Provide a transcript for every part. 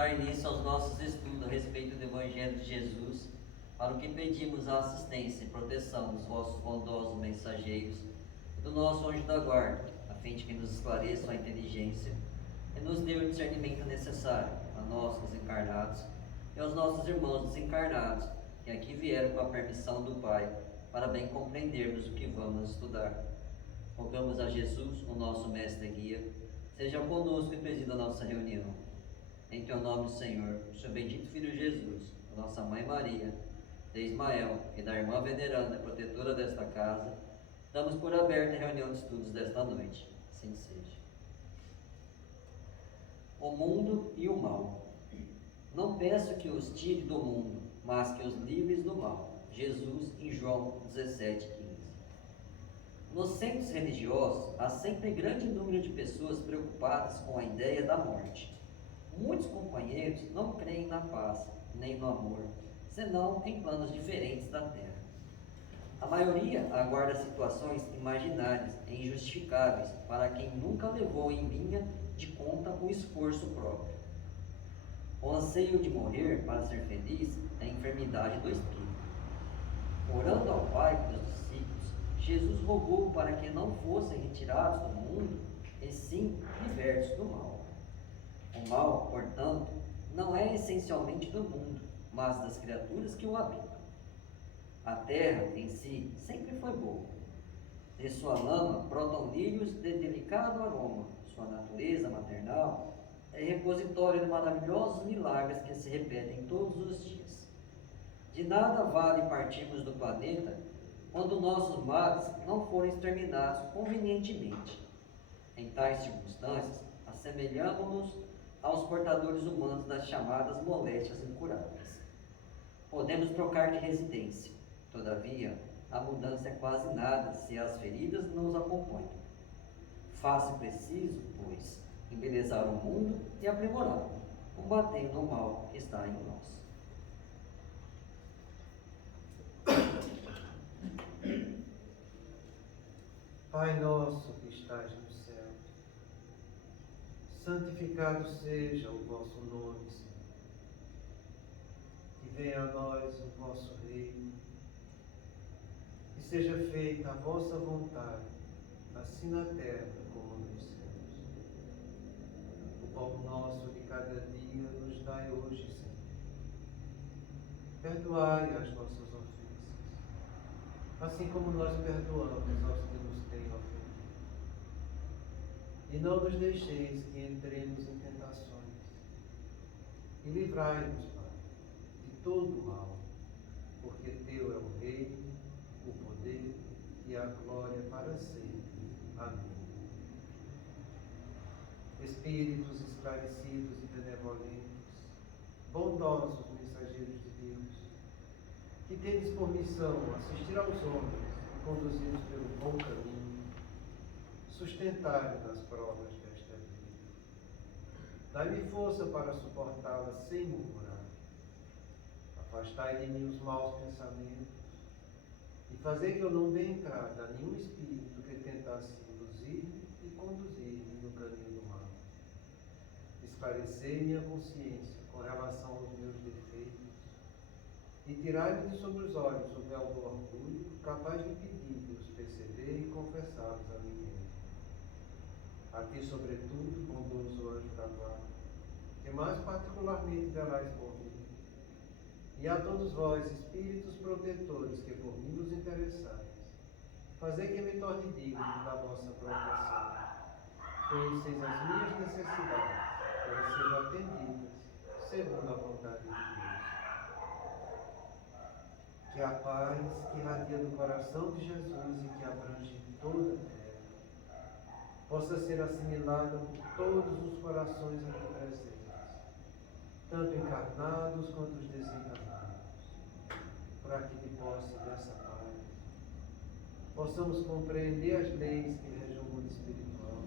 Dar início aos nossos estudos a respeito do Evangelho de Jesus, para o que pedimos a assistência e proteção dos vossos bondosos mensageiros e do nosso anjo da guarda, a fim de que nos esclareçam a inteligência e nos dê o discernimento necessário a nós, os encarnados, e aos nossos irmãos desencarnados, que aqui vieram com a permissão do Pai, para bem compreendermos o que vamos estudar. Rogamos a Jesus, o nosso mestre e guia, seja conosco e presida a nossa reunião. Em teu nome, Senhor, o seu bendito Filho Jesus, a nossa Mãe Maria, de Ismael e da irmã veneranda, protetora desta casa, damos por aberta a reunião de estudos desta noite. Assim seja. O mundo e o mal. Não peço que os tire do mundo, mas que os livres do mal. Jesus, em João 17:15. Nos centros religiosos, há sempre grande número de pessoas preocupadas com a ideia da morte. Muitos companheiros não creem na paz, nem no amor, senão em planos diferentes da terra. A maioria aguarda situações imaginárias e injustificáveis para quem nunca levou em linha de conta o esforço próprio. O anseio de morrer para ser feliz é a enfermidade do espírito. Orando ao Pai pelos discípulos, Jesus rogou para que não fossem retirados do mundo, e sim libertos do mal. O mal, portanto, não é essencialmente do mundo, mas das criaturas que o habitam. A terra, em si, sempre foi boa. De sua lama brotam lírios de delicado aroma. Sua natureza maternal é repositório de maravilhosos milagres que se repetem todos os dias. De nada vale partirmos do planeta quando nossos males não forem exterminados convenientemente. Em tais circunstâncias, assemelhamo-nos aos portadores humanos das chamadas moléstias incuráveis. Podemos trocar de residência, todavia, a mudança é quase nada se as feridas não os acompanham. Faz-se preciso, pois, embelezar o mundo e aprimorá-lo, combatendo o mal que está em nós. Pai nosso que estais no céu, santificado seja o vosso nome, Senhor. Que venha a nós o vosso reino, que seja feita a vossa vontade, assim na terra como nos céus. O pão nosso de cada dia nos dai hoje, Senhor. Perdoai as nossas ofensas, assim como nós perdoamos aos que nos têm ofendido. E não nos deixeis que entremos em tentações, e livrai-nos, Pai, de todo o mal, porque Teu é o reino, o poder e a glória para sempre. Amém. Espíritos esclarecidos e benevolentes, bondosos mensageiros de Deus, que tendes por missão assistir aos homens e conduzi-los pelo bom caminho, sustentai-me nas provas desta vida. Dai-me força para suportá-las sem murmurar. Afastai de mim os maus pensamentos e fazei que eu não dê entrada a nenhum espírito que tentasse induzir-me e conduzir-me no caminho do mal. Esclarecei minha consciência com relação aos meus defeitos e tirai-me de sobre os olhos o véu do orgulho, capaz de impedir-me-os perceber e confessá-los a mim mesmo. A ti, sobretudo, bondoso anjo da guarda, que mais particularmente velais por mim, e a todos vós, espíritos protetores que por mim vos interessais, fazei que me torne digno da vossa proteção. Conheceis as minhas necessidades, que elas sejam atendidas segundo a vontade de Deus. Que a paz que irradia do coração de Jesus e que abrange toda a terra, possa ser assimilada por todos os corações aqui presentes, tanto encarnados quanto os desencarnados, para que de posse dessa paz possamos compreender as leis que regem o mundo espiritual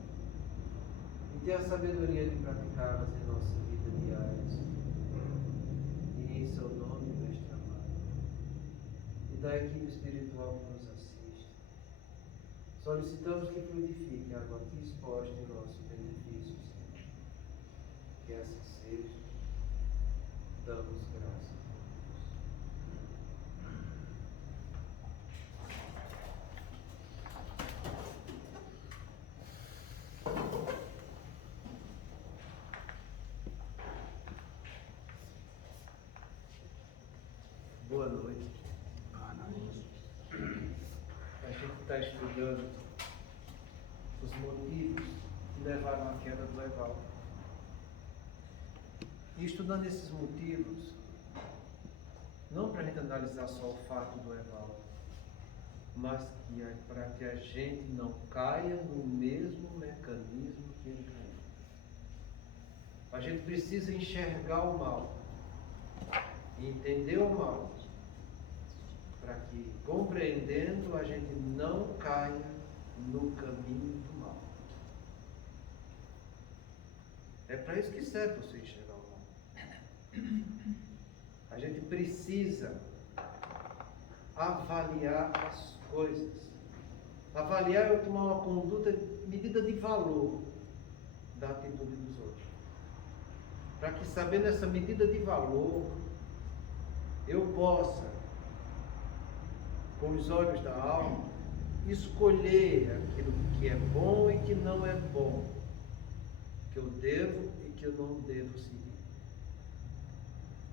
e ter a sabedoria de praticá-las em nossa vida diária. E em seu nome, Mestre amado, e da equipe espiritual que nos assiste, solicitamos que fluidifique a água aqui exposta em nosso benefício, Senhor. Que assim seja, damos graças a Deus. Boa noite. A gente está estudando os motivos que levaram à queda do Evaldo. E estudando esses motivos, não para a gente analisar só o fato do Evaldo, mas para que a gente não caia no mesmo mecanismo que ele caiu. A gente precisa enxergar o mal e entender o mal, para que, compreendendo, a gente não caia no caminho do mal. É para isso que serve você enxergar o mal. A gente precisa avaliar as coisas. Avaliar é tomar uma conduta, medida de valor da atitude dos outros. Para que, sabendo essa medida de valor, eu possa, com os olhos da alma, escolher aquilo que é bom e que não é bom, que eu devo e que eu não devo seguir.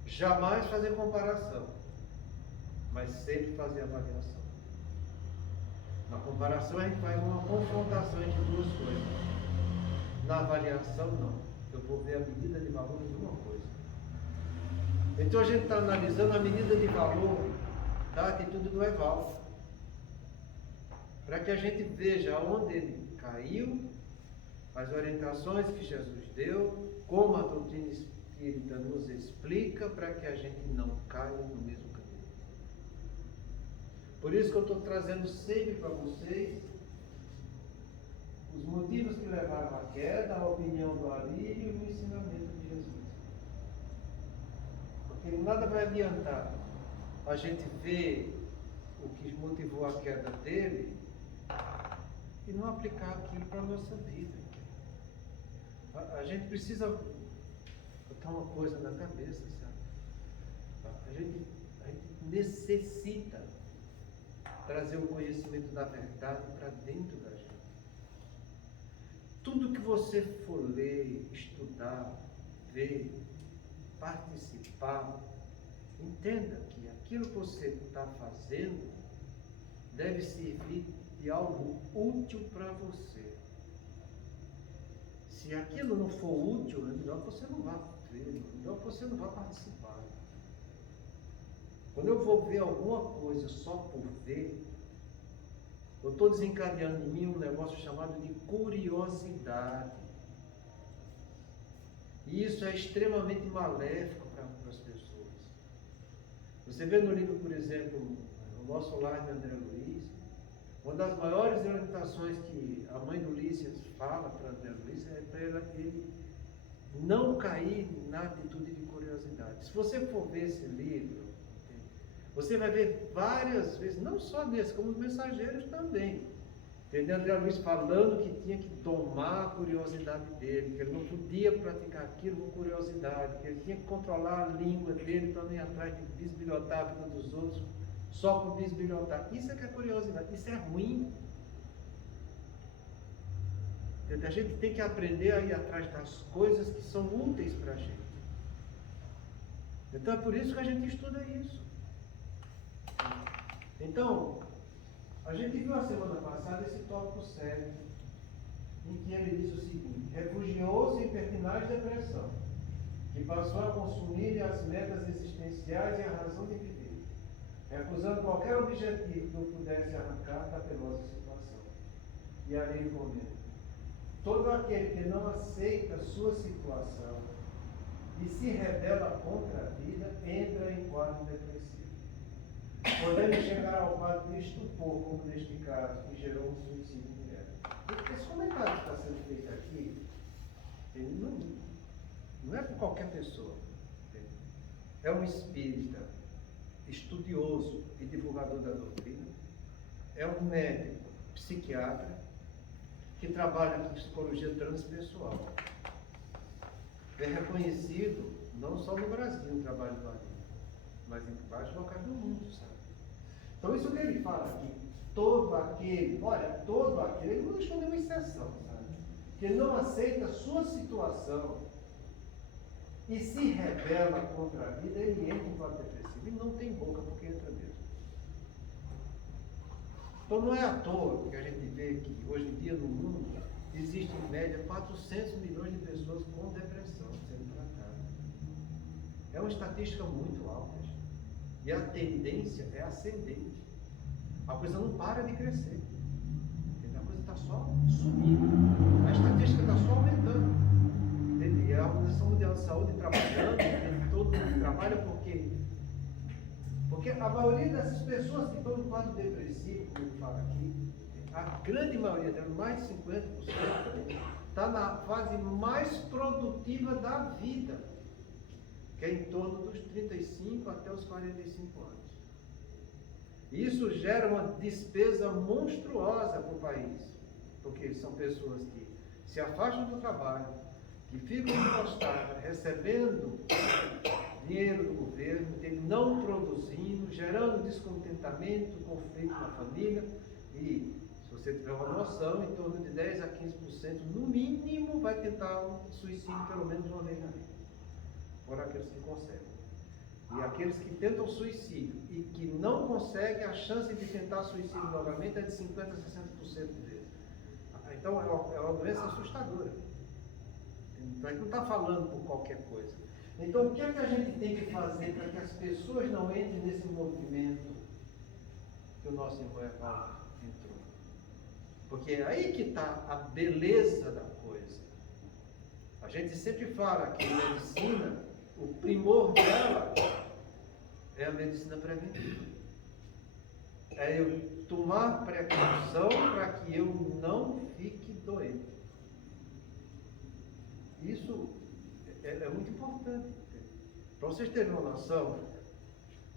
Jamais fazer comparação, mas sempre fazer avaliação. Na comparação a gente faz uma confrontação entre duas coisas. Na avaliação não. Eu vou ver a medida de valor de uma coisa. Então a gente está analisando a medida de valor da atitude do Evaldo, para que a gente veja onde ele caiu, as orientações que Jesus deu, como a doutrina espírita nos explica, para que a gente não caia no mesmo caminho. Por isso que eu estou trazendo sempre para vocês os motivos que levaram à queda, a opinião do Alírio e o ensinamento de Jesus. Porque nada vai adiantar a gente ver o que motivou a queda dele e não aplicar aquilo para a nossa vida. A gente precisa botar uma coisa na cabeça, sabe? A gente necessita trazer o conhecimento da verdade para dentro da gente. Tudo que você for ler, estudar, ver, participar, entenda que aquilo que você está fazendo deve servir de algo útil para você. Se aquilo não for útil, é melhor que você não vá ver, é melhor que você não vá participar. Quando eu vou ver alguma coisa só por ver, eu estou desencadeando em mim um negócio chamado de curiosidade. E isso é extremamente maléfico para as pessoas. Você vê no livro, por exemplo, O Nosso Lar de André Luiz, uma das maiores orientações que a mãe do Ulisses fala para André Luiz é para ele não cair na atitude de curiosidade. Se você for ver esse livro, você vai ver várias vezes, não só nesse, como os mensageiros também. Entendeu? André Luiz falando que tinha que domar a curiosidade dele, que ele não podia praticar aquilo com curiosidade, que ele tinha que controlar a língua dele para não ir atrás de bisbilhotar a vida dos outros, só por bisbilhotar. Isso é que é curiosidade, isso é ruim. Entendeu? A gente tem que aprender a ir atrás das coisas que são úteis para a gente. Então é por isso que a gente estuda isso. Então, a gente viu a semana passada esse tópico 7, em que ele diz o seguinte: refugiou-se em pertinaz depressão, que passou a consumir as metas existenciais e a razão de viver, recusando qualquer objetivo que o pudesse arrancar da penosa situação. E ali ele comenta: todo aquele que não aceita sua situação e se rebela contra a vida, entra em quadro depressivo. Podemos chegar ao quadro de estupor, como neste caso, que gerou um suicídio mulher. Esse comentário que está sendo feito aqui, ele não é para qualquer pessoa. É um espírita estudioso e divulgador da doutrina, é um médico psiquiatra que trabalha com psicologia transpessoal. É reconhecido Não só no Brasil o trabalho do marido, mas em vários locais do mundo, sabe? Então isso que ele fala aqui, todo aquele, ele não deixou nenhuma exceção, sabe? Que não aceita a sua situação e se rebela contra a vida, ele entra em quadro depressivo. E não tem boca porque entra mesmo. Então não é à toa que a gente vê que hoje em dia no mundo existe em média 400 milhões de pessoas com depressão sendo tratadas. É uma estatística muito alta, gente. E a tendência é ascendente. A coisa não para de crescer. Entendeu? A coisa está só subindo. A estatística está só aumentando. Entendeu? E a Organização Mundial de Saúde trabalhando, todo mundo trabalha porque a maioria dessas pessoas que estão no quadro depressivo, como ele fala aqui, a grande maioria delas, mais de 50%, está na fase mais produtiva da vida, que é em torno dos 35 até os 45 anos. Isso gera uma despesa monstruosa para o país, porque são pessoas que se afastam do trabalho, que ficam encostadas, recebendo dinheiro do governo, não produzindo, gerando descontentamento, conflito na família. E, se você tiver uma noção, em torno de 10 a 15%, no mínimo, vai tentar um suicídio pelo menos uma vez na vida. Fora aqueles que conseguem. E aqueles que tentam suicídio e que não conseguem, a chance de tentar suicídio novamente é de 50% a 60% de vezes. Então, é uma doença assustadora. Então, a gente não está falando por qualquer coisa. Então, o que é que a gente tem que fazer para que as pessoas não entrem nesse movimento que o nosso irmão Evaldo entrou? Porque é aí que está a beleza da coisa. A gente sempre fala que a medicina, o primor dela é a medicina preventiva. É eu tomar precaução para que eu não fique doente. Isso é muito importante. Para vocês terem uma noção,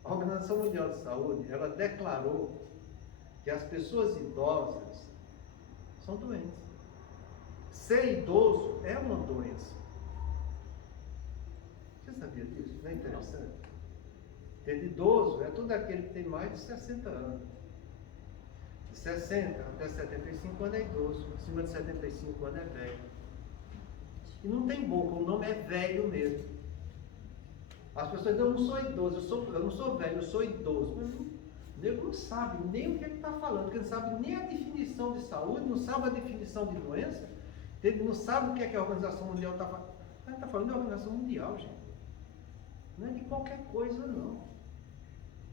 a Organização Mundial de Saúde, ela declarou que as pessoas idosas são doentes. Ser idoso é uma doença. Você sabia disso? Não é interessante? Ter idoso é todo aquele que tem mais de 60 anos. De 60 até 75 anos é idoso. Acima de 75 anos é velho. E não tem boca, o nome é velho mesmo. As pessoas dizem, eu não sou idoso, eu não sou velho, eu sou idoso. Mas o nego não sabe nem o que ele está falando, porque não sabe nem a definição de saúde, não sabe a definição de doença, ele não sabe o que é que a Organização Mundial está falando. Ele está falando da Organização Mundial, gente. Não é de qualquer coisa, não.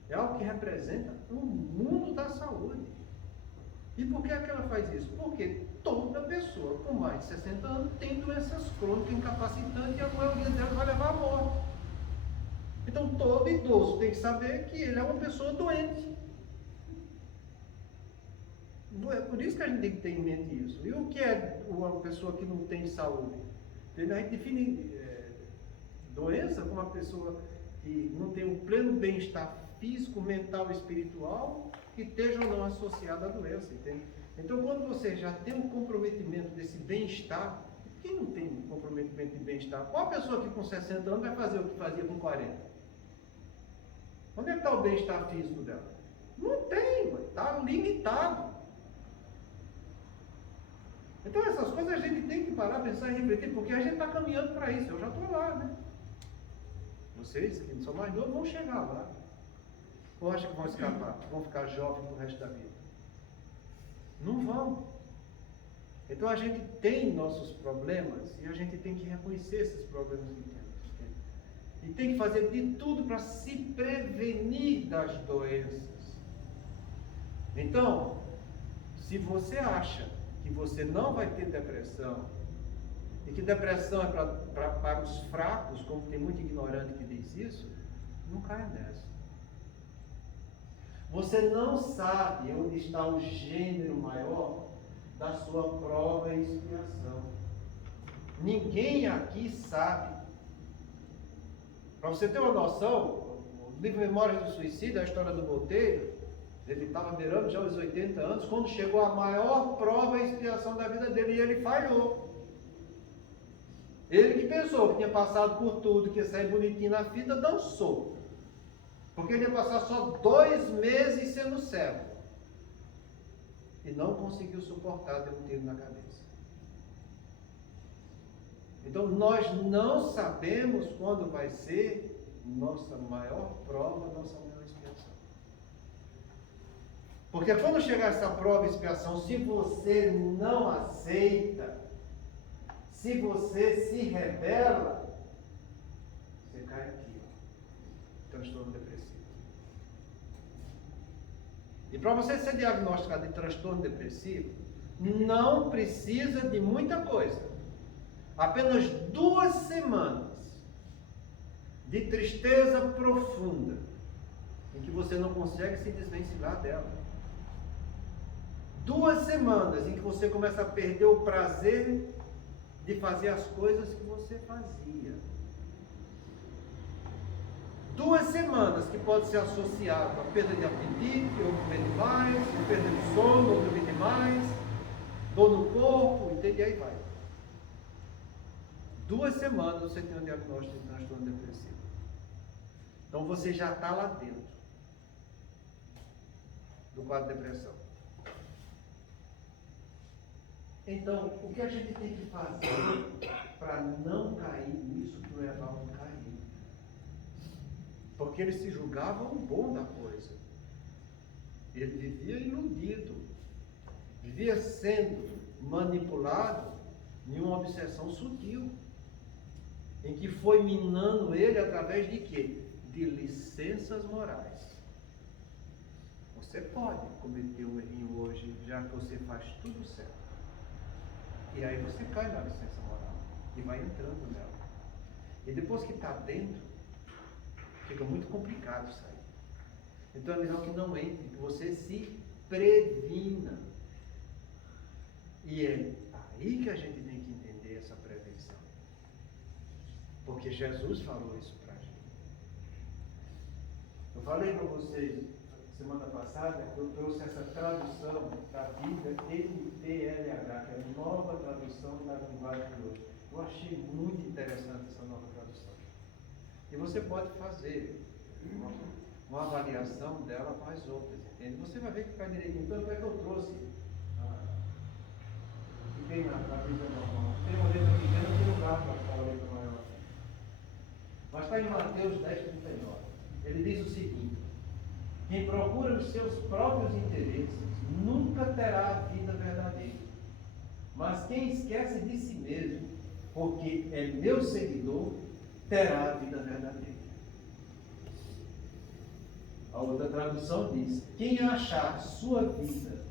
É algo que representa o mundo da saúde. E por que é que ela faz isso? Porque toda pessoa com mais de 60 anos tem doenças crônicas incapacitantes e a maioria delas vai levar à morte. Então todo idoso tem que saber que ele é uma pessoa doente. É por isso que a gente tem que ter em mente isso. E o que é uma pessoa que não tem saúde? A gente define doença como uma pessoa que não tem um pleno bem-estar físico, mental e espiritual que esteja ou não associada à doença, entende? Então, quando você já tem um comprometimento desse bem-estar, quem não tem comprometimento de bem-estar? Qual a pessoa que com 60 anos vai fazer o que fazia com 40? Onde é que está o bem-estar físico dela? Não tem, está limitado. Então, essas coisas a gente tem que parar, pensar e refletir, porque a gente está caminhando para isso. Eu já estou lá, né? Vocês, que são mais novos, vão chegar lá. Ou acham que vão escapar? Vão ficar jovens pro resto da vida? Não vão. Então a gente tem nossos problemas e a gente tem que reconhecer esses problemas que temos. E tem que fazer de tudo para se prevenir das doenças. Então, se você acha que você não vai ter depressão, e que depressão é para os fracos, como tem muito ignorante que diz isso, não caia nessa. Você não sabe onde está o gênero maior da sua prova e expiação. Ninguém aqui sabe. Para você ter uma noção, o livro Memórias do Suicídio, a história do Botelho, ele estava beirando já os 80 anos, quando chegou a maior prova e expiação da vida dele, e ele falhou. Ele que pensou que tinha passado por tudo, que ia sair bonitinho na fita, dançou. Porque ele ia passar só 2 meses sendo servo. E não conseguiu suportar, deu um tiro na cabeça. Então nós não sabemos quando vai ser nossa maior prova, nossa maior expiação. Porque quando chegar essa prova e expiação, se você não aceita, se você se rebela, você cai aqui, ó, transtorno depressivo. E para você ser diagnosticado de transtorno depressivo, não precisa de muita coisa. Apenas 2 semanas de tristeza profunda, em que você não consegue se desvencilhar dela. 2 semanas em que você começa a perder o prazer de fazer as coisas que você fazia. 2 semanas que pode ser associado a perda de apetite, ou comer demais, ou perda de sono, ou dormir demais, dor no corpo, entende? E aí vai. 2 semanas você tem um diagnóstico de transtorno depressivo. Então você já está lá dentro do quadro de depressão. Então, o que a gente tem que fazer para não cair nisso que o Evaldo caiu? Porque ele se julgava o bom da coisa. Ele vivia iludido, vivia sendo manipulado em uma obsessão sutil, em que foi minando ele através de quê? De licenças morais. Você pode cometer um errinho hoje, já que você faz tudo certo. E aí você cai na licença moral e vai entrando nela. E depois que está dentro, fica muito complicado sair. Então é melhor que não entre, que você se previna. E é aí que a gente tem que entender essa prevenção. Porque Jesus falou isso para a gente. Eu falei para vocês semana passada que eu trouxe essa tradução da Bíblia NTLH, que é a nova tradução da linguagem de hoje. Eu achei muito interessante essa nova tradução. E você pode fazer uma avaliação dela com as outras, entende? Você vai ver que fica direito. Então, como é que eu trouxe? Fiquei na Bíblia normal. Tem uma letra pequena, não tem lugar para falar a letra maior. Mas está em Mateus 10:39. Ele diz o seguinte: quem procura os seus próprios interesses nunca terá a vida verdadeira. Mas quem esquece de si mesmo, porque é meu seguidor, terá a vida verdadeira. A outra tradução diz: quem achar sua vida,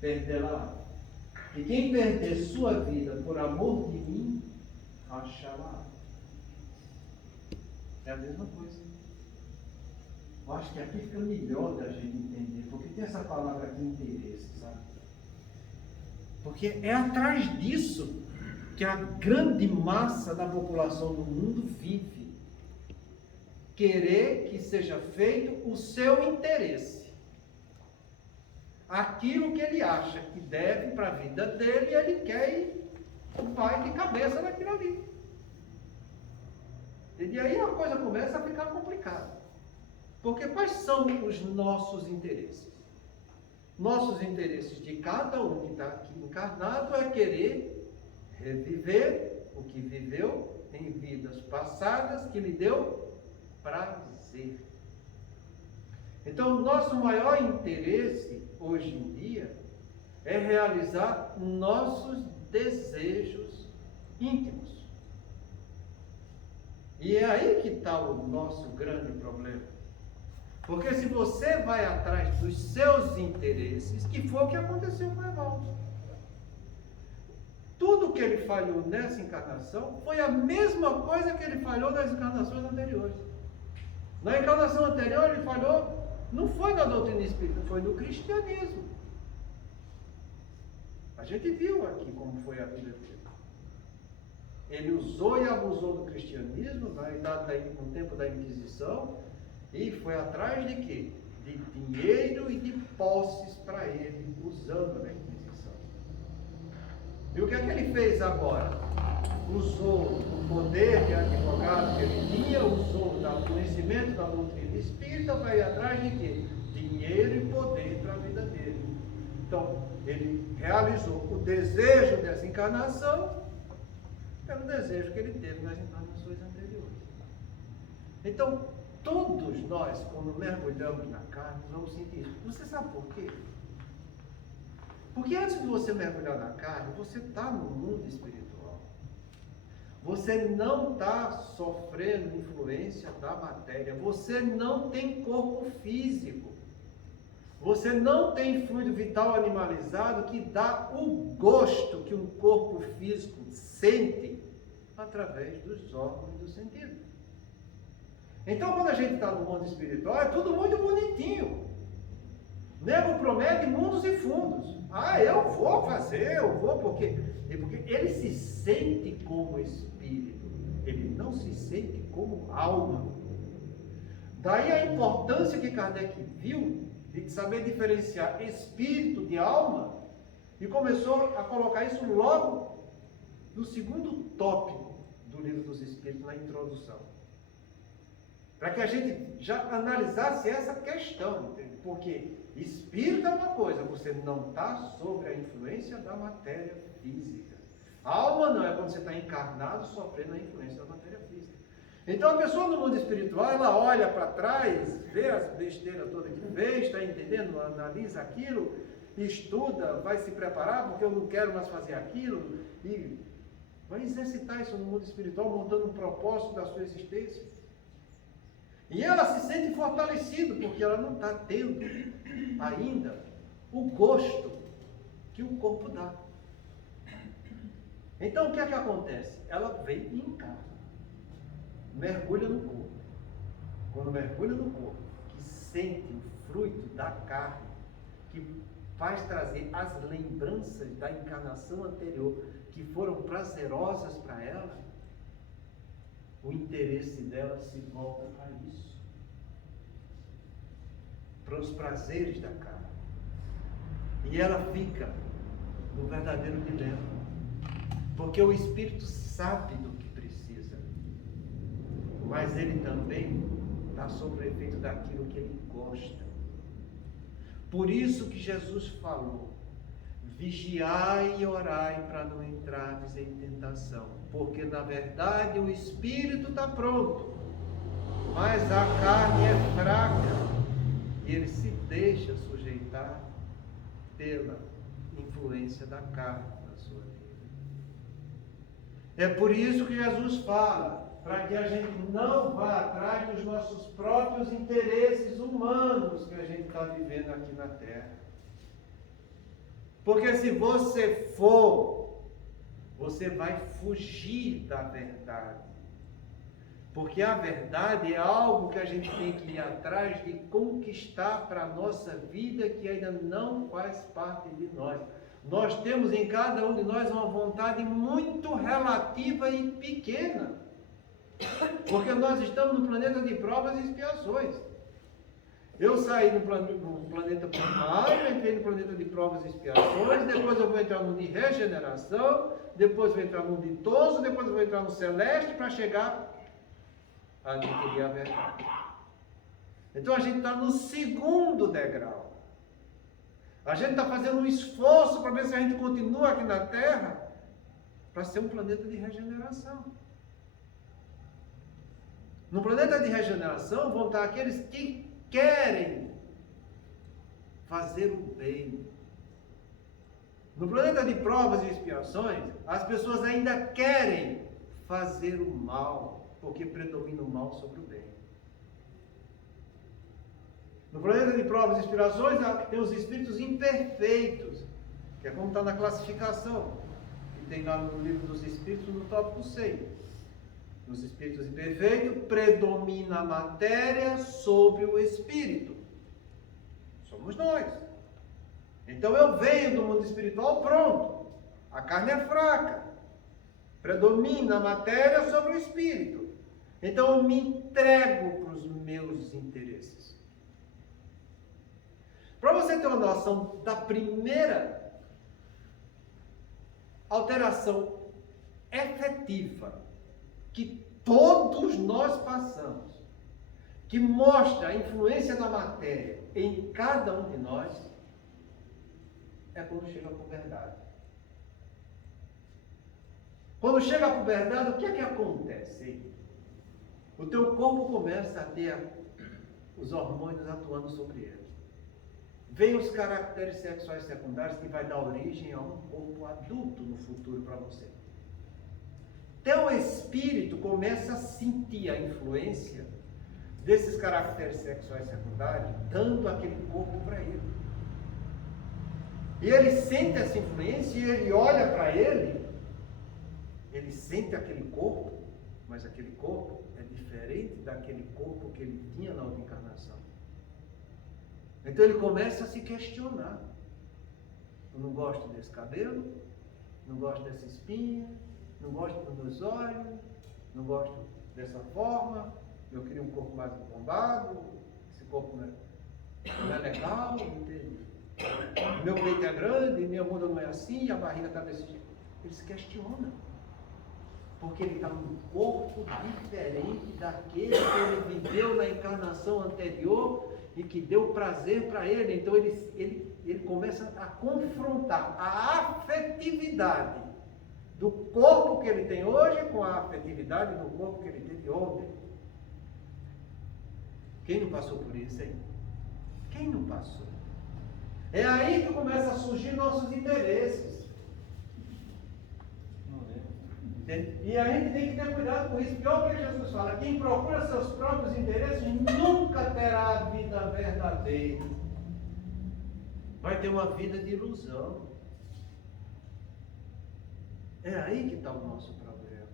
perdê-la. E quem perder sua vida por amor de mim, achará. É a mesma coisa. Eu acho que aqui fica melhor da gente entender, porque tem essa palavra aqui, interesse, sabe? Porque é atrás disso que a grande massa da população do mundo vive. Querer que seja feito o seu interesse. Aquilo que ele acha que deve para a vida dele, ele quer ir, vai de cabeça naquilo ali. E aí a coisa começa a ficar complicada. Porque quais são os nossos interesses? Nossos interesses de cada um que está aqui encarnado é querer reviver o que viveu em vidas passadas que lhe deu prazer. Então, o nosso maior interesse hoje em dia é realizar nossos desejos íntimos. E é aí que está o nosso grande problema. Porque se você vai atrás dos seus interesses, que foi o que aconteceu com o Evaldo. Tudo que ele falhou nessa encarnação foi a mesma coisa que ele falhou nas encarnações anteriores. Na encarnação anterior ele falhou, não foi na doutrina espírita, foi no cristianismo. A gente viu aqui como foi a vida dele. Ele usou e abusou do cristianismo no tempo da Inquisição e foi atrás de quê? De dinheiro e de posses para ele, usando a Inquisição. E o que é que ele fez agora? Usou o poder de advogado que ele tinha, usou o conhecimento da doutrina espírita para ir atrás de quê? Dinheiro e poder para a vida dele. Então, ele realizou o desejo dessa encarnação pelo desejo que ele teve nas encarnações anteriores. Então, todos nós, quando mergulhamos na carne, vamos sentir isso. Você sabe por quê? Porque antes de você mergulhar na carne, você está no mundo espiritual. Você não está sofrendo influência da matéria. Você não tem corpo físico. Você não tem fluido vital animalizado que dá o gosto que um corpo físico sente através dos órgãos e dos sentidos. Então, quando a gente está no mundo espiritual, é tudo muito bonitinho. O nego promete mundos e fundos. Ah, eu vou fazer, eu vou, porque ele se sente como espírito, ele não se sente como alma. Daí a importância que Kardec viu de saber diferenciar espírito de alma e começou a colocar isso logo no segundo tópico do Livro dos Espíritos, na introdução. Para que a gente já analisasse essa questão, entende? Porque espírito é uma coisa, você não está sob a influência da matéria física. Alma não, é quando você está encarnado sofrendo a influência da matéria física. Então a pessoa no mundo espiritual, ela olha para trás, vê as besteiras todas que fez, está entendendo, analisa aquilo, estuda, vai se preparar, porque eu não quero mais fazer aquilo, e vai exercitar isso no mundo espiritual, montando um propósito da sua existência. E ela se sente fortalecida, porque ela não está tendo ainda o gosto que o corpo dá. Então o que é que acontece? Ela vem e encarna, mergulha no corpo. Quando mergulha no corpo, que sente o fruto da carne, que faz trazer as lembranças da encarnação anterior, que foram prazerosas para ela, o interesse dela se volta para isso, para os prazeres da carne. E ela fica no verdadeiro dilema, porque o espírito sabe do que precisa, mas ele também está sob o efeito daquilo que ele gosta. Por isso que Jesus falou: vigiai e orai para não entrardes em tentação, porque na verdade o espírito está pronto, mas a carne é fraca e ele se deixa sujeitar pela influência da carne na sua vida. É por isso que Jesus fala, para que a gente não vá atrás dos nossos próprios interesses humanos que a gente está vivendo aqui na Terra. Porque se você for, você vai fugir da verdade. Porque a verdade é algo que a gente tem que ir atrás de conquistar para a nossa vida, que ainda não faz parte de nós. Nós temos em cada um de nós uma vontade muito relativa e pequena. Porque nós estamos no planeta de provas e expiações. Eu saí do planeta primário, entrei no planeta de provas e expiações, depois eu vou entrar no de regeneração, depois vou entrar no ditoso, depois eu vou entrar no celeste para chegar a adquirir a verdade. Então a gente está no segundo degrau. A gente está fazendo um esforço para ver se a gente continua aqui na Terra para ser um planeta de regeneração. No planeta de regeneração vão estar aqueles que querem fazer o bem. No planeta de provas e expiações, as pessoas ainda querem fazer o mal, porque predomina o mal sobre o bem. No planeta de provas e expiações, tem os espíritos imperfeitos, que é como está na classificação, que tem lá no Livro dos Espíritos, no tópico 6. Nos espíritos imperfeitos, predomina a matéria sobre o espírito. Somos nós. Então eu venho do mundo espiritual pronto. A carne é fraca. Predomina a matéria sobre o espírito. Então eu me entrego para os meus interesses. Para você ter uma noção da primeira alteração efetiva que todos nós passamos, que mostra a influência da matéria em cada um de nós, é quando chega a puberdade. Quando chega a puberdade, o que é que acontece? O teu corpo começa a ter os hormônios atuando sobre ele. Vem os caracteres sexuais secundários que vai dar origem a um corpo adulto no futuro para você. Teu espírito começa a sentir a influência desses caracteres sexuais secundários, dando aquele corpo para ele. E ele sente essa influência e ele olha para ele, ele sente aquele corpo, mas aquele corpo é diferente daquele corpo que ele tinha na outra encarnação. Então ele começa a se questionar. Eu não gosto desse cabelo, não gosto dessa espinha, não gosto dos meus olhos, não gosto dessa forma, eu queria um corpo mais bombado, esse corpo não é legal, entende? Meu peito é grande, minha bunda não é assim, a barriga está desse jeito. Ele se questiona. Porque ele está num corpo diferente daquele que ele viveu na encarnação anterior e que deu prazer para ele. Então ele começa a confrontar a afetividade do corpo que ele tem hoje com a afetividade do corpo que ele teve ontem. Quem não passou por isso aí? Quem não passou? É aí que começa a surgir nossos interesses. E a gente tem que ter cuidado com isso, porque olha o que Jesus fala: quem procura seus próprios interesses nunca terá a vida verdadeira. Vai ter uma vida de ilusão. É aí que está o nosso problema.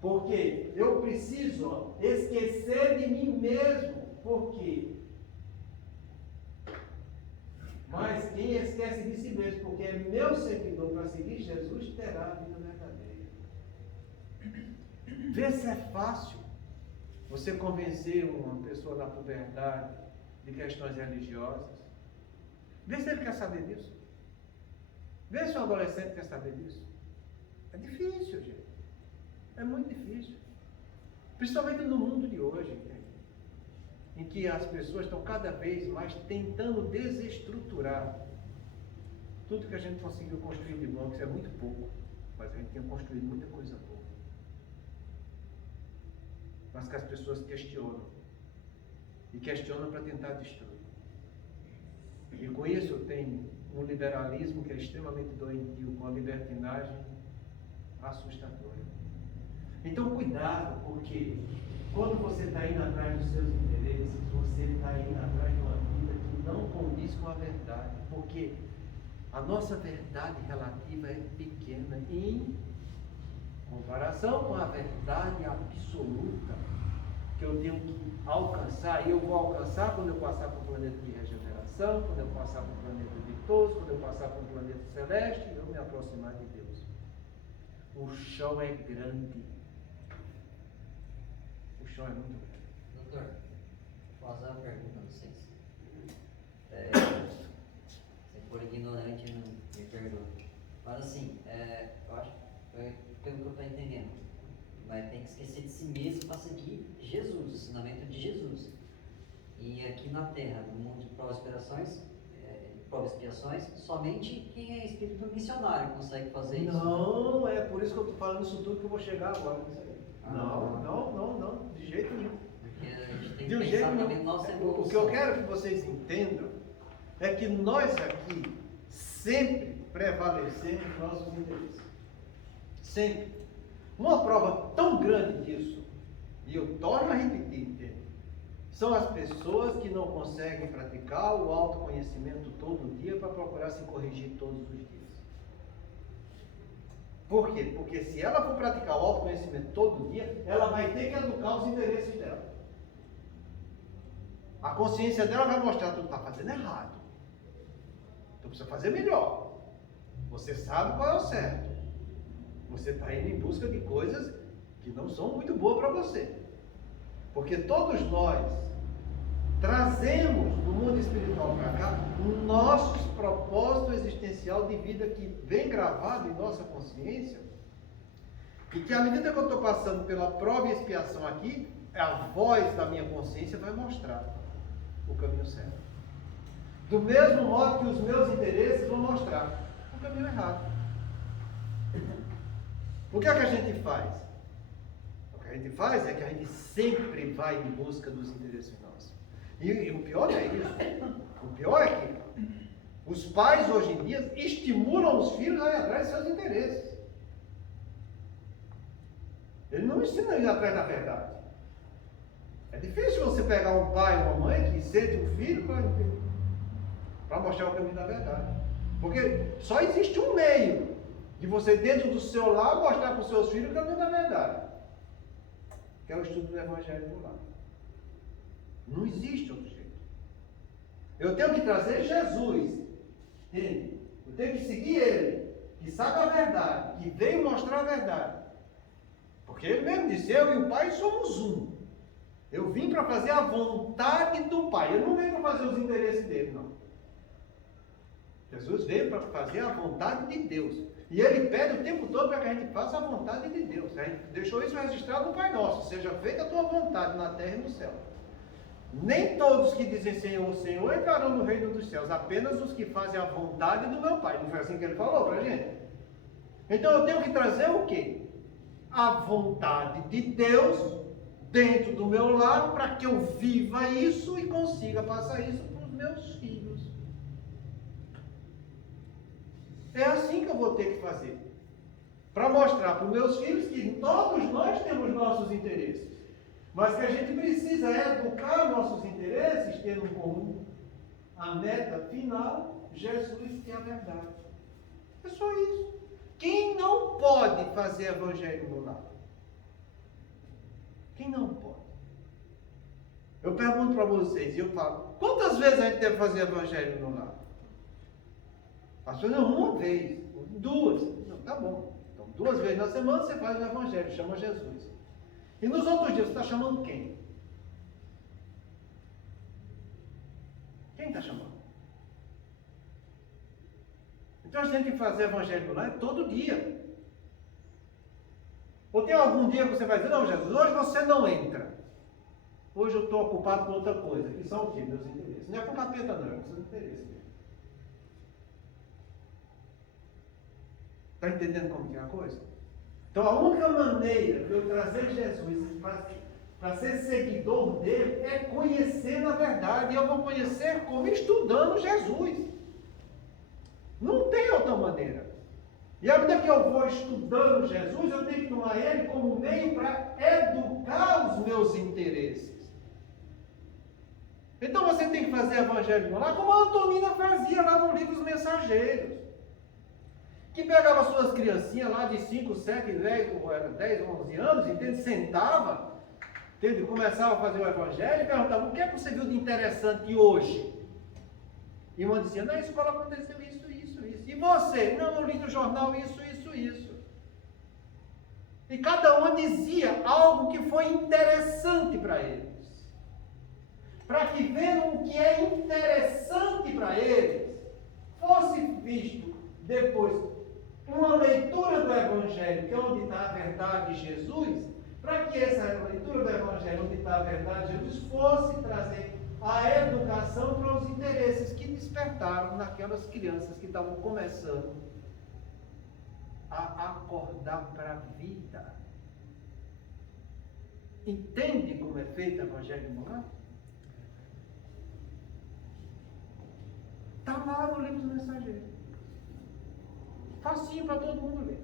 Porque eu preciso esquecer de mim mesmo. Por quê? Mas quem esquece de si mesmo, porque é meu seguidor para seguir Jesus, terá a vida verdadeira. Vê se é fácil você convencer uma pessoa na puberdade de questões religiosas. Vê se ele quer saber disso. Vê se o adolescente quer saber disso. É difícil, gente. É muito difícil. Principalmente no mundo de hoje, em que as pessoas estão cada vez mais tentando desestruturar tudo que a gente conseguiu construir de bom, que é muito pouco, mas a gente tem construído muita coisa boa. Mas que as pessoas questionam. E questionam para tentar destruir. E com isso tem um liberalismo que é extremamente doentio, com a libertinagem assustadora. Então cuidado, porque quando você está indo atrás dos seus interesses, você está indo atrás de uma vida que não condiz com a verdade, porque a nossa verdade relativa é pequena em comparação com a verdade absoluta que eu tenho que alcançar, e eu vou alcançar quando eu passar por um planeta de regeneração, quando eu passar por um planeta ditoso, quando eu passar por um planeta celeste, eu me aproximar de Deus. O chão é grande. O chão é muito grande. Doutor, vou fazer uma pergunta a vocês. Se for ignorante, não me perdoa. Mas assim, eu acho, pelo que eu estou entendendo, mas tem que esquecer de si mesmo para seguir Jesus, o ensinamento de Jesus. E aqui na Terra, no mundo de provas e expiações, somente quem é espírito missionário consegue fazer isso. Não, é por isso que eu estou falando isso tudo que eu vou chegar agora. Não, de jeito nenhum. Porque a gente tem De que um pensar jeito também na nossa nenhum. evolução. O que eu quero que vocês entendam é que nós aqui sempre prevalecemos nossos interesses. Sempre. Uma prova tão grande disso, e eu torno a repetir, entende? São as pessoas que não conseguem praticar o autoconhecimento todo dia para procurar se corrigir todos os dias. Por quê? Porque se ela for praticar o autoconhecimento todo dia, ela vai ter que educar os interesses dela. A consciência dela vai mostrar que tu está fazendo errado. Tu precisa fazer melhor. Você sabe qual é o certo. Você está indo em busca de coisas que não são muito boas para você. Porque todos nós trazemos do mundo espiritual para cá o nosso propósito existencial de vida que vem gravado em nossa consciência, e que à medida que eu estou passando pela prova e expiação aqui, a voz da minha consciência vai mostrar o caminho certo. Do mesmo modo que os meus interesses vão mostrar o caminho errado. O que é que a gente faz? O que a gente faz é que a gente sempre vai em busca dos interesses nossos. E o pior é isso. O pior é que os pais hoje em dia estimulam os filhos a ir atrás de seus interesses. Eles não ensinam a ir atrás da verdade. É difícil você pegar um pai ou uma mãe que sente um filho para mostrar o caminho da verdade. Porque só existe um meio de você, dentro do seu lar, mostrar para os seus filhos o caminho da verdade, que é o estudo do Evangelho do lar. Não existe outro jeito. Eu tenho que trazer Jesus, entende? Eu tenho que seguir Ele, que sabe a verdade, que veio mostrar a verdade. Porque Ele mesmo disse, eu e o Pai somos um. Eu vim para fazer a vontade do Pai. Eu não venho para fazer os interesses dele, não. Jesus veio para fazer a vontade de Deus. E Ele pede o tempo todo para que a gente faça a vontade de Deus. A gente deixou isso registrado no Pai Nosso. Seja feita a tua vontade na terra e no céu. Nem todos que dizem Senhor, Senhor entrarão no reino dos céus. Apenas os que fazem a vontade do meu Pai. Não foi assim que Ele falou para a gente? Então eu tenho que trazer o quê? A vontade de Deus dentro do meu lar, para que eu viva isso e consiga passar isso para os meus filhos. É assim que eu vou ter que fazer. Para mostrar para os meus filhos que todos nós temos nossos interesses. Mas que a gente precisa educar nossos interesses, tendo como a meta final, Jesus e a verdade. É só isso. Quem não pode fazer evangelho no lar? Quem não pode? Eu pergunto para vocês, e eu falo, quantas vezes a gente deve fazer evangelho no lar? Pastor, não, uma vez, duas. Não, tá bom. Então, 2 vezes na semana você faz o evangelho, chama Jesus. E nos outros dias você está chamando quem? Quem está chamando? Então a gente tem que fazer evangelho no lar todo dia. Ou tem algum dia que você vai dizer, não, Jesus, hoje você não entra. Hoje eu estou ocupado com outra coisa. Que são o quê? Meus interesses. Não é com capeta, não, é com seus interesses. Está entendendo como que é a coisa? Então a única maneira de eu trazer Jesus para ser seguidor dele é conhecer a verdade. E eu vou conhecer como? Estudando Jesus. Não tem outra maneira. E à medida que eu vou estudando Jesus, eu tenho que tomar ele como meio para educar os meus interesses. Então você tem que fazer evangelho no lar, como a Antonina fazia lá no livro Os Mensageiros. Que pegava suas criancinhas lá de 5, 7, 10, 11 anos, entende? Sentava, entende? Começava a fazer o evangelho e perguntava, o que é que você viu de interessante hoje? E uma dizia, na escola aconteceu isso. E você? Não, eu li no jornal isso. E cada uma dizia algo que foi interessante para eles. Para que vendo o que é interessante para eles, fosse visto depois uma leitura do Evangelho, que é onde está a verdade de Jesus, para que essa leitura do Evangelho, onde está a verdade de Jesus, fosse trazer a educação para os interesses que despertaram naquelas crianças que estavam começando a acordar para a vida. Entende como é feito o Evangelho no lar? Está lá no livro do Mensageiro. Facinho para todo mundo ler.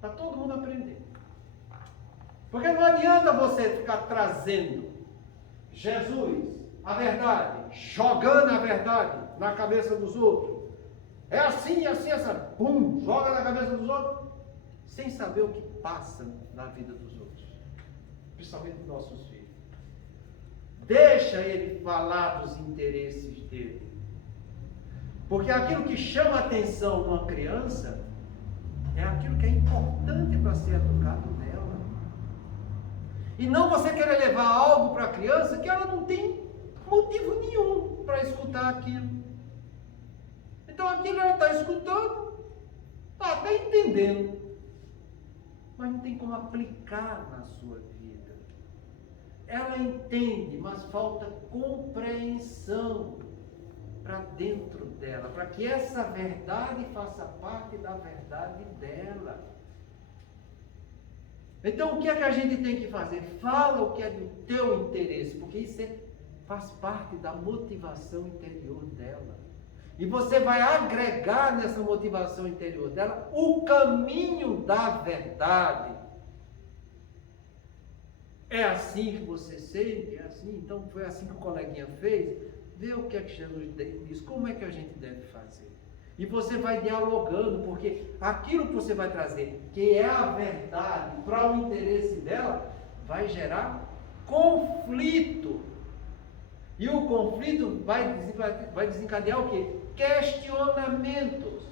Para todo mundo aprender. Porque não adianta você ficar trazendo Jesus, a verdade, jogando a verdade na cabeça dos outros. É assim, essa, pum, joga na cabeça dos outros, sem saber o que passa na vida dos outros, principalmente dos nossos filhos. Deixa ele falar dos interesses dele. Porque aquilo que chama a atenção numa criança é aquilo que é importante para ser educado nela. E não você querer levar algo para a criança que ela não tem motivo nenhum para escutar aquilo. Então aquilo ela está escutando, está até entendendo, mas não tem como aplicar na sua vida. Ela entende, mas falta compreensão para dentro dela, para que essa verdade faça parte da verdade dela. Então o que é que a gente tem que fazer? Fala o que é do teu interesse, porque isso faz parte da motivação interior dela. E você vai agregar nessa motivação interior dela o caminho da verdade. É assim que você sente? É assim? Então foi assim que o coleguinha fez? Vê o que é que Jesus diz, como é que a gente deve fazer. E você vai dialogando, porque aquilo que você vai trazer, que é a verdade, para o interesse dela, vai gerar conflito. E o conflito vai desencadear o quê? Questionamentos.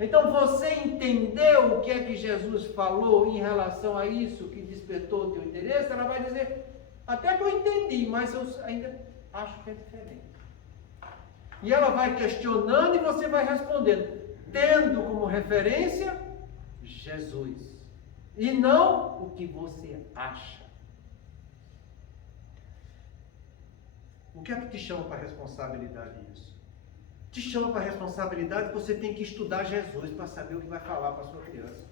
Então você entendeu o que é que Jesus falou em relação a isso que despertou o teu interesse? Ela vai dizer, até que eu entendi, mas eu ainda acho que é diferente. E ela vai questionando e você vai respondendo, tendo como referência Jesus. E não o que você acha. O que é que te chama para a responsabilidade isso? Te chama para a responsabilidade que você tem que estudar Jesus para saber o que vai falar para a sua criança.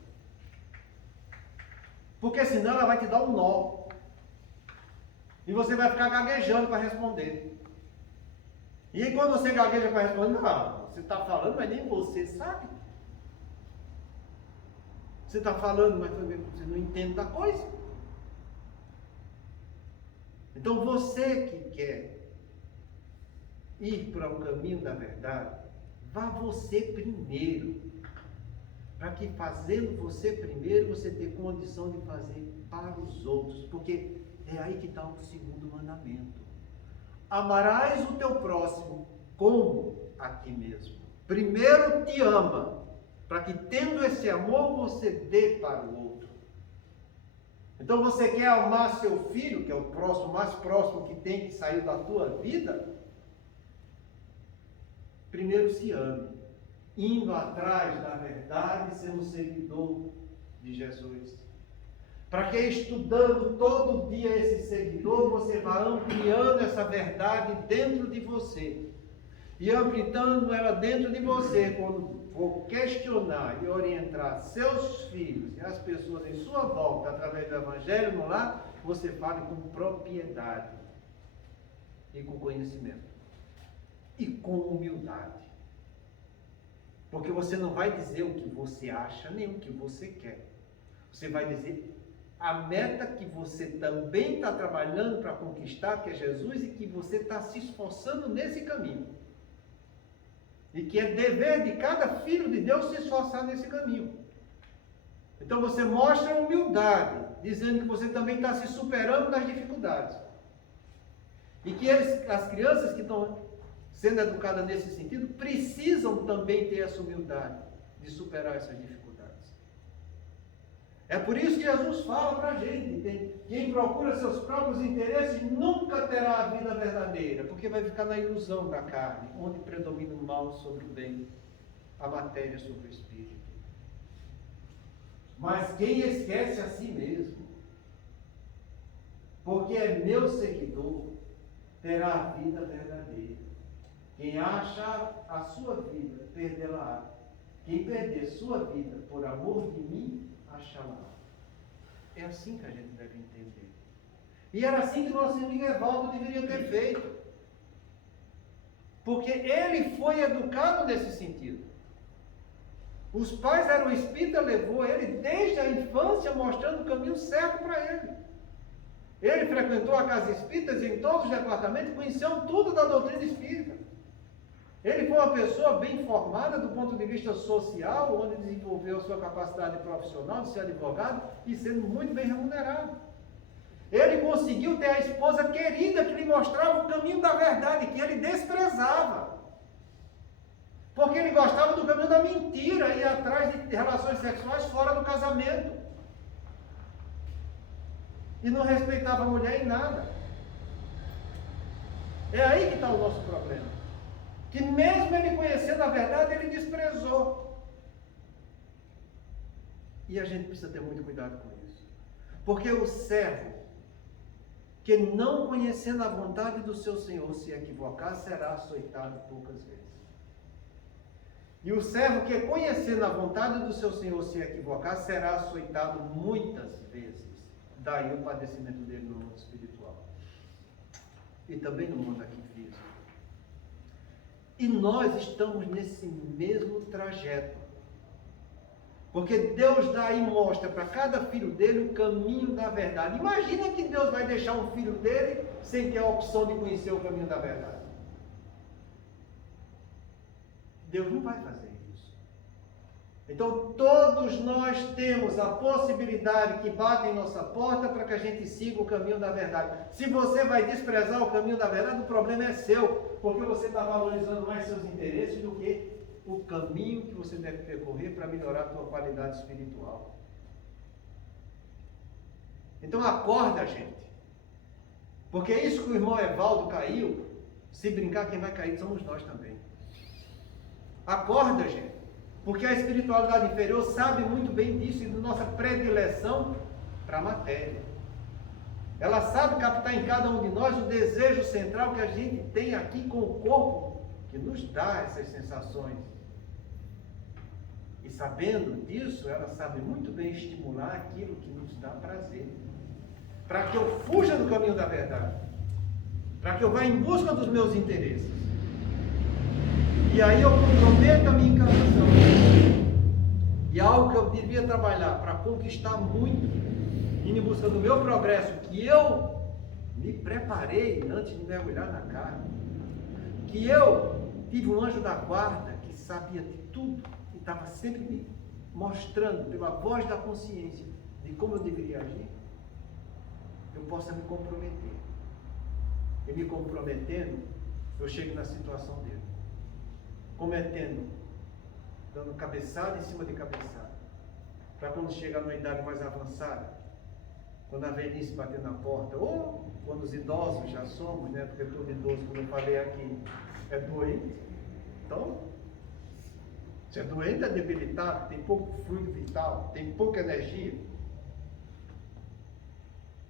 Porque senão ela vai te dar um nó. E você vai ficar gaguejando para responder. E aí quando você gagueja para responder, não, você está falando, mas nem você sabe. Você está falando, mas você não entende da coisa. Então você que quer ir para o caminho da verdade, vá você primeiro. Para que fazendo você primeiro, você tenha condição de fazer para os outros. Porque é aí que está o segundo mandamento. Amarás o teu próximo como a ti mesmo. Primeiro te ama, para que tendo esse amor você dê para o outro. Então você quer amar seu filho, que é o próximo, mais próximo que tem que sair da tua vida? Primeiro se ame, indo atrás da verdade e sendo seguidor de Jesus. Para que estudando todo dia esse seguidor, você vá ampliando essa verdade dentro de você. E ampliando ela dentro de você, quando for questionar e orientar seus filhos e as pessoas em sua volta, através do Evangelho no lar, você fale com propriedade e com conhecimento. E com humildade. Porque você não vai dizer o que você acha, nem o que você quer. Você vai dizer a meta que você também está trabalhando para conquistar, que é Jesus, e que você está se esforçando nesse caminho. E que é dever de cada filho de Deus se esforçar nesse caminho. Então você mostra humildade, dizendo que você também está se superando nas dificuldades. E que as crianças que estão sendo educadas nesse sentido, precisam também ter essa humildade de superar essas dificuldades. É por isso que Jesus fala para a gente, quem procura seus próprios interesses nunca terá a vida verdadeira, porque vai ficar na ilusão da carne, onde predomina o mal sobre o bem, a matéria sobre o espírito. Mas quem esquece a si mesmo, porque é meu seguidor, terá a vida verdadeira. Quem acha a sua vida, perdê-la-á. Quem perder sua vida por amor de mim, achá-la. É assim que a gente deve entender. E era assim que nosso amigo Evaldo deveria ter feito. Porque ele foi educado nesse sentido. Os pais eram espíritas, levou ele desde a infância mostrando o caminho certo para ele. Ele frequentou a casa espírita em todos os departamentos, conheceu tudo da doutrina espírita. Ele foi uma pessoa bem formada do ponto de vista social, onde desenvolveu sua capacidade profissional de ser advogado e sendo muito bem remunerado. Ele conseguiu ter a esposa querida que lhe mostrava o caminho da verdade, que ele desprezava. Porque ele gostava do caminho da mentira e ia atrás de relações sexuais fora do casamento. E não respeitava a mulher em nada. É aí que está o nosso problema. Que mesmo ele conhecendo a verdade, ele desprezou. E a gente precisa ter muito cuidado com isso. Porque o servo que não conhecendo a vontade do seu Senhor se equivocar, será açoitado poucas vezes. E o servo que conhecendo a vontade do seu Senhor se equivocar, será açoitado muitas vezes. Daí o padecimento dele no mundo espiritual. E também no mundo aqui físico. E nós estamos nesse mesmo trajeto. Porque Deus dá e mostra para cada filho dele o caminho da verdade. Imagina que Deus vai deixar um filho dele sem ter a opção de conhecer o caminho da verdade. Deus não vai fazer isso. Então todos nós temos a possibilidade que bate em nossa porta para que a gente siga o caminho da verdade. Se você vai desprezar o caminho da verdade, o problema é seu. Porque você está valorizando mais seus interesses do que o caminho que você deve percorrer para melhorar a sua qualidade espiritual. Então acorda, gente. Porque isso que o irmão Evaldo caiu, se brincar, quem vai cair somos nós também. Acorda, gente. Porque a espiritualidade inferior sabe muito bem disso e da nossa predileção para a matéria. Ela sabe captar em cada um de nós o desejo central que a gente tem aqui com o corpo, que nos dá essas sensações. E sabendo disso, ela sabe muito bem estimular aquilo que nos dá prazer. Para que eu fuja do caminho da verdade. Para que eu vá em busca dos meus interesses. E aí eu comprometo a minha encarnação. E algo que eu devia trabalhar para conquistar muito, indo em busca do meu progresso, que eu me preparei antes de mergulhar na carne. Que eu tive um anjo da guarda que sabia de tudo. Estava sempre me mostrando pela voz da consciência de como eu deveria agir, eu possa me comprometer. E me comprometendo, eu chego na situação dele. Cometendo, dando cabeçada em cima de cabeçada. Para quando chegar numa idade mais avançada, quando a velhice bater na porta, ou quando os idosos já somos, né? Porque todo idoso, como eu falei aqui, é doente. Então, se é doente, é debilitado, tem pouco fluido vital, tem pouca energia.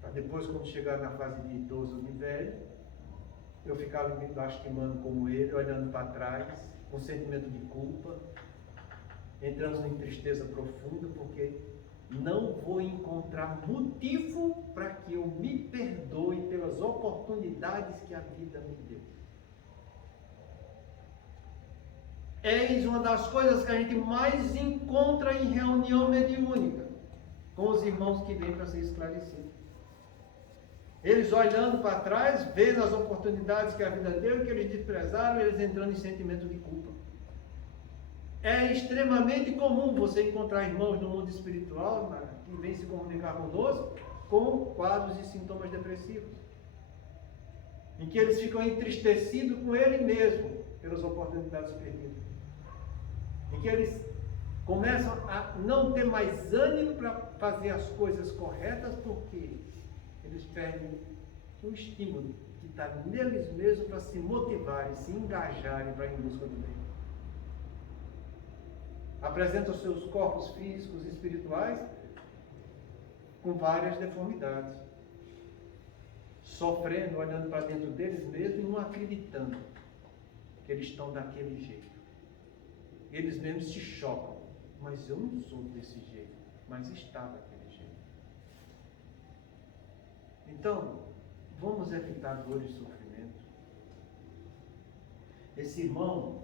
Para depois, quando chegar na fase de idoso ou de velho, eu ficar me lastimando como ele, olhando para trás, com sentimento de culpa, entrando em tristeza profunda, porque não vou encontrar motivo para que eu me perdoe pelas oportunidades que a vida me deu. Eis uma das coisas que a gente mais encontra em reunião mediúnica, com os irmãos que vêm para ser esclarecidos. Eles olhando para trás, vendo as oportunidades que a vida deu, que eles desprezaram, eles entrando em sentimento de culpa. É extremamente comum você encontrar irmãos no mundo espiritual, que vêm se comunicar conosco, com quadros e sintomas depressivos. Em que eles ficam entristecidos com ele mesmo, pelas oportunidades perdidas. Em que eles começam a não ter mais ânimo para fazer as coisas corretas, porque eles perdem o estímulo que está neles mesmos para se motivarem, se engajarem para ir em busca do bem. Apresentam seus corpos físicos e espirituais com várias deformidades, sofrendo, olhando para dentro deles mesmos e não acreditando que eles estão daquele jeito. Eles mesmos se chocam, mas eu não sou desse jeito, mas está daquele jeito. Então, vamos evitar dor e sofrimento. Esse irmão,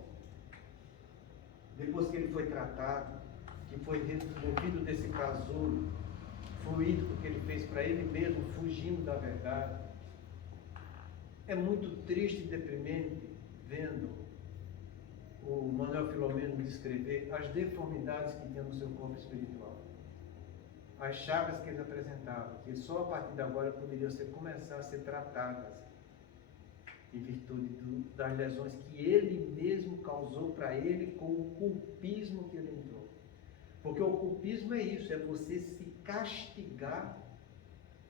depois que ele foi tratado, que foi removido desse casulo fluídico que ele fez para ele mesmo, fugindo da verdade, é muito triste e deprimente vendo o Manuel Filomeno descrever as deformidades que tinha no seu corpo espiritual. As chagas que ele apresentava, que só a partir de agora poderiam começar a ser tratadas em virtude das lesões que ele mesmo causou para ele com o culpismo que ele entrou. Porque o culpismo é isso, é você se castigar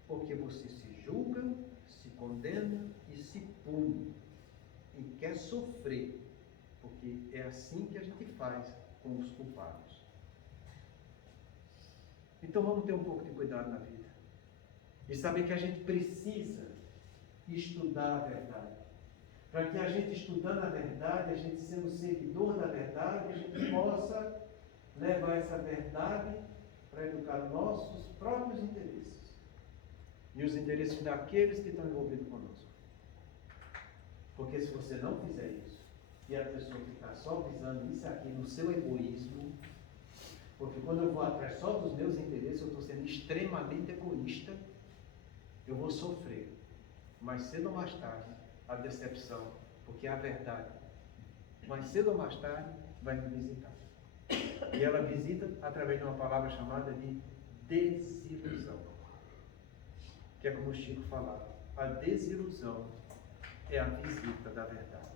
porque você se julga, se condena e se pune e quer sofrer, porque é assim que a gente faz com os culpados. Então vamos ter um pouco de cuidado na vida. E saber que a gente precisa estudar a verdade. Para que a gente, estudando a verdade, a gente sendo seguidor da verdade, a gente possa levar essa verdade para educar nossos próprios interesses. E os interesses daqueles que estão envolvidos conosco. Porque se você não fizer isso, e a pessoa ficar só visando isso aqui no seu egoísmo, porque quando eu vou atrás só dos meus interesses, eu estou sendo extremamente egoísta, eu vou sofrer. Mais cedo ou mais tarde, a decepção, porque a verdade, mais cedo ou mais tarde, vai me visitar. E ela visita através de uma palavra chamada de desilusão. Que é como o Chico falava, a desilusão é a visita da verdade.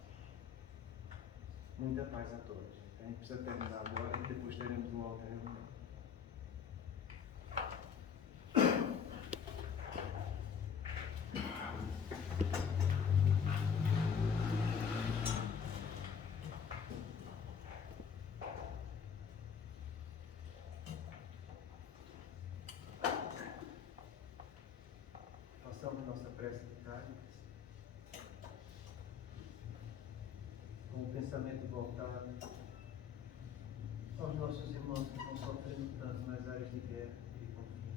Muita paz a todos. A gente precisa terminar agora e depois teremos uma outra reunião. Façamos nossa prece de Cáritas, com o pensamento voltado aos nossos irmãos que estão sofrendo tanto nas áreas de guerra e de conflito.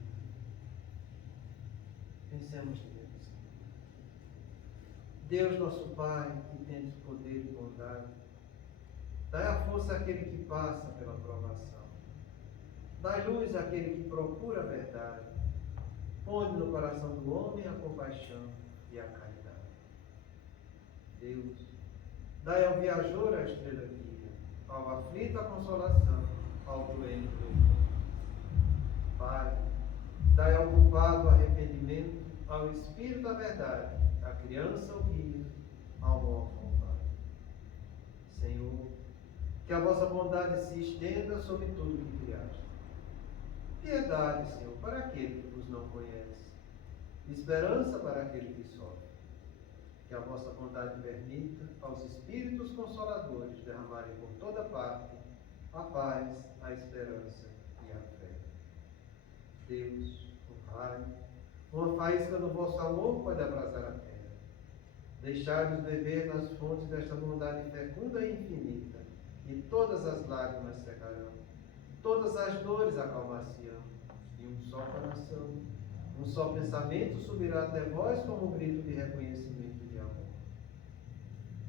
Pensemos neles. Deus nosso Pai, que tens poder e bondade, dai a força àquele que passa pela provação. Dai luz àquele que procura a verdade. Põe no coração do homem a compaixão e a caridade. Deus, dai ao viajor a estrela guia, ao aflito a consolação, ao doente o doutor. Pai, dai ao culpado o arrependimento, ao espírito a verdade, à criança o guia, ao órfão o pai. Senhor, que a vossa bondade se estenda sobre tudo que criaste. Piedade, Senhor, para aquele que vos não conhece. Esperança para aquele que sofre. Que a vossa bondade permita aos Espíritos Consoladores derramarem por toda parte a paz, a esperança e a fé. Deus, o Pai, uma faísca do vosso amor pode abrasar a terra. Deixai-nos beber nas fontes desta bondade fecunda e infinita, e todas as lágrimas secarão, todas as dores acalmar-se-ão, e um só coração, um só pensamento subirá até vós como um grito de reconhecimento e de amor.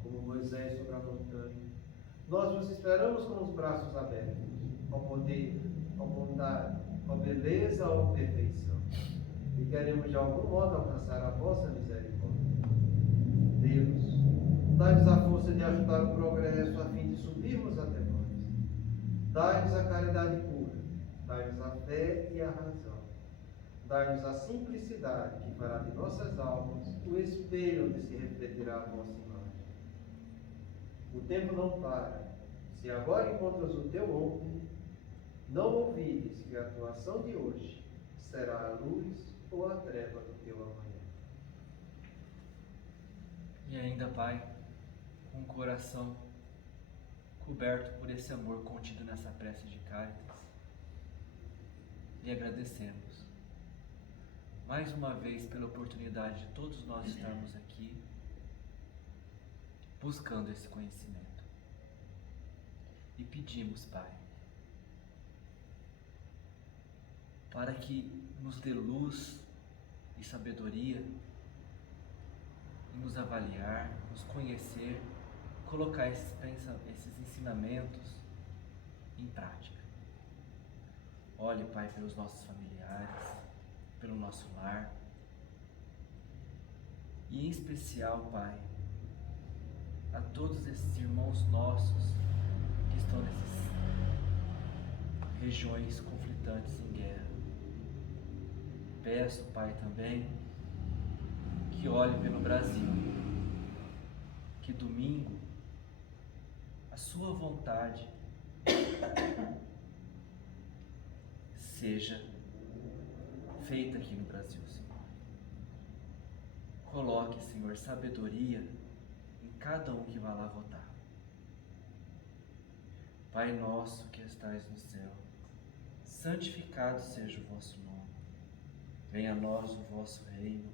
Como Moisés sobre a montanha, nós vos esperamos com os braços abertos, ao poder, à bondade, à beleza, à perfeição. E queremos de algum modo alcançar a vossa misericórdia. Deus, dai-nos a força de ajudar o progresso a fim de subirmos até vós. Dai-nos a caridade pura, dai-nos a fé e a razão. Dai-nos a simplicidade que fará de nossas almas o espelho onde se refletirá a vossa imagem. O tempo não para. Se agora encontras o teu ontem, não ouvides que a tua ação de hoje será a luz ou a treva do teu amanhã. E ainda, Pai, com o coração coberto por esse amor contido nessa prece de Cáritas, e agradecemos mais uma vez pela oportunidade de todos nós estarmos aqui buscando esse conhecimento. E pedimos, Pai, para que nos dê luz e sabedoria em nos avaliar, nos conhecer, colocar esses ensinamentos em prática. Olhe, Pai, pelos nossos familiares, pelo nosso lar, e em especial, Pai, a todos esses irmãos nossos que estão nessas regiões conflitantes em guerra. Peço, Pai, também que olhe pelo Brasil, que domingo a sua vontade seja feita aqui no Brasil, Senhor. Coloque, Senhor, sabedoria em cada um que vai lá votar. Pai nosso que estais no céu, santificado seja o vosso nome. Venha a nós o vosso reino.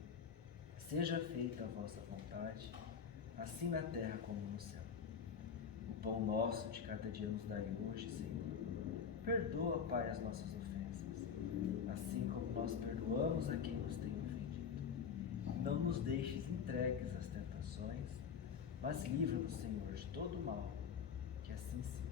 Seja feita a vossa vontade, assim na terra como no céu. O pão nosso de cada dia nos dai hoje, Senhor. Perdoa, Pai, as nossas ofensas, assim como nós perdoamos a quem nos tem ofendido. Não nos deixes entregues às tentações, mas livra-nos, Senhor, de todo mal, que assim seja.